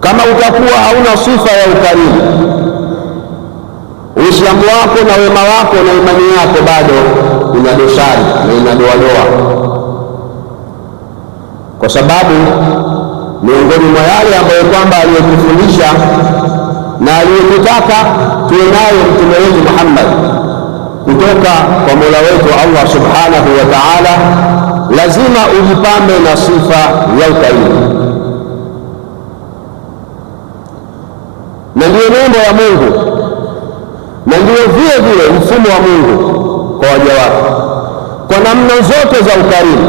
kama utakuwa hauna sifa ya ukarimu, Uislamu wako na wema wako na imani yako bado ina dosari na ina doadoa, kwa sababu miongoni mwa yale ambayo kwamba aliyotufundisha na aliyotaka tuwe nayo mtume wetu Muhammad kutoka kwa Mola wetu Allah subhanahu wa ta'ala, lazima ujipambe na sifa ya ukarimu. Na ndiyo nembo ya Mungu na ndiyo vile vile mfumo wa Mungu kwa waja wake kwa namna zote za ukarimu,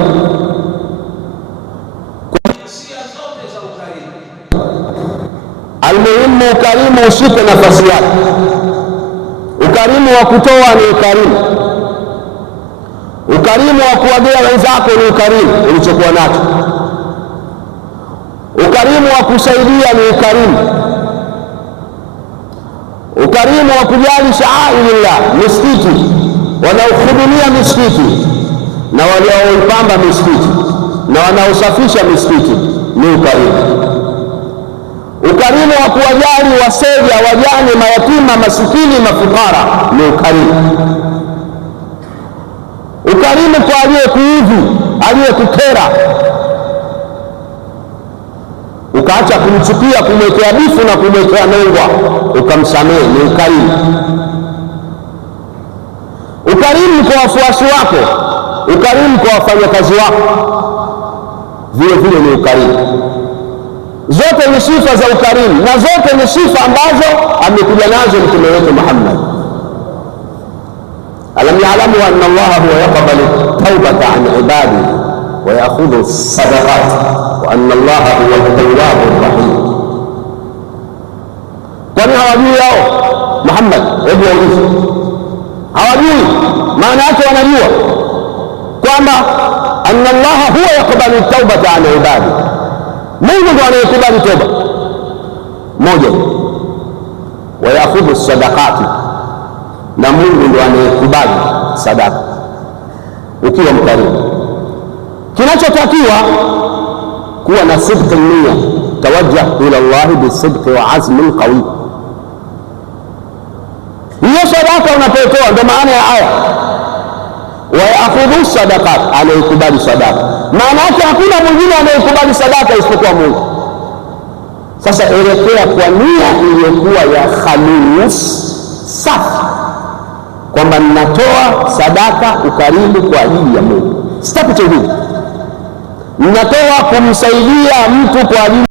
kwa hisia zote za ukarimu. Almuhimu, ukarimu ushike nafasi yake. Ukarimu wa kutoa ni ukarimu, ukarimu wa kuwagea wenzako ni ukarimu ulichokuwa nacho, ukarimu wa kusaidia ni ukarimu, ukarimu wa kujali sha'airillah, misikiti, wanaohudumia misikiti na wanaoipamba misikiti na wanaosafisha misikiti ni ukarimu. Ukarimu wa kuwajali waseja, wajane, mayatima, masikini, mafukara ni ukarimu. Ukarimu kwa aliyekuudhi, aliyekukera, ukaacha kumchukia, kumwekea bifu na kumwekea nongwa, ukamsamehe, ni ukarimu. Ukarimu kwa wafuasi wako, ukarimu kwa wafanyakazi wako vile vile ni ukarimu. Zote ni sifa za ukarimu na zote ni sifa ambazo amekuja nazo mtume wetu Muhammad. Alam ya'lamu anna Allah huwa yaqbalu tawbata an ibadihi wa ya'khudhu sadaqat wa anna Allah huwa at-tawwabur rahim. Kwani hawajui hao Muhammad? Hebu waulize, hawajui? Maana yake wanajua kwamba anna Allah huwa yaqbalu tawbata an ibadihi, Mungu ndiye anayekubali toba moja, wa ya'khudhu sadaqati, na Mungu ndiye anayekubali sadaka ukiwa mkarimu. Kinachotakiwa kuwa na sidq nia, tawajjah ila Allah bisidq wa azmin qawi. Hiyo sadaka unapotoa, ndio maana ya aya wa ya'khudhu sadaqat, anayekubali sadaka. Maana yake hakuna mwingine anayekubali sadaka isipokuwa Mungu. Sasa elekea kwa nia iliyokuwa ya khalis, safi, kwamba ninatoa sadaka ukarimu kwa ajili ya Mungu, sitaki chochote. Ninatoa kumsaidia mtu kwa ajili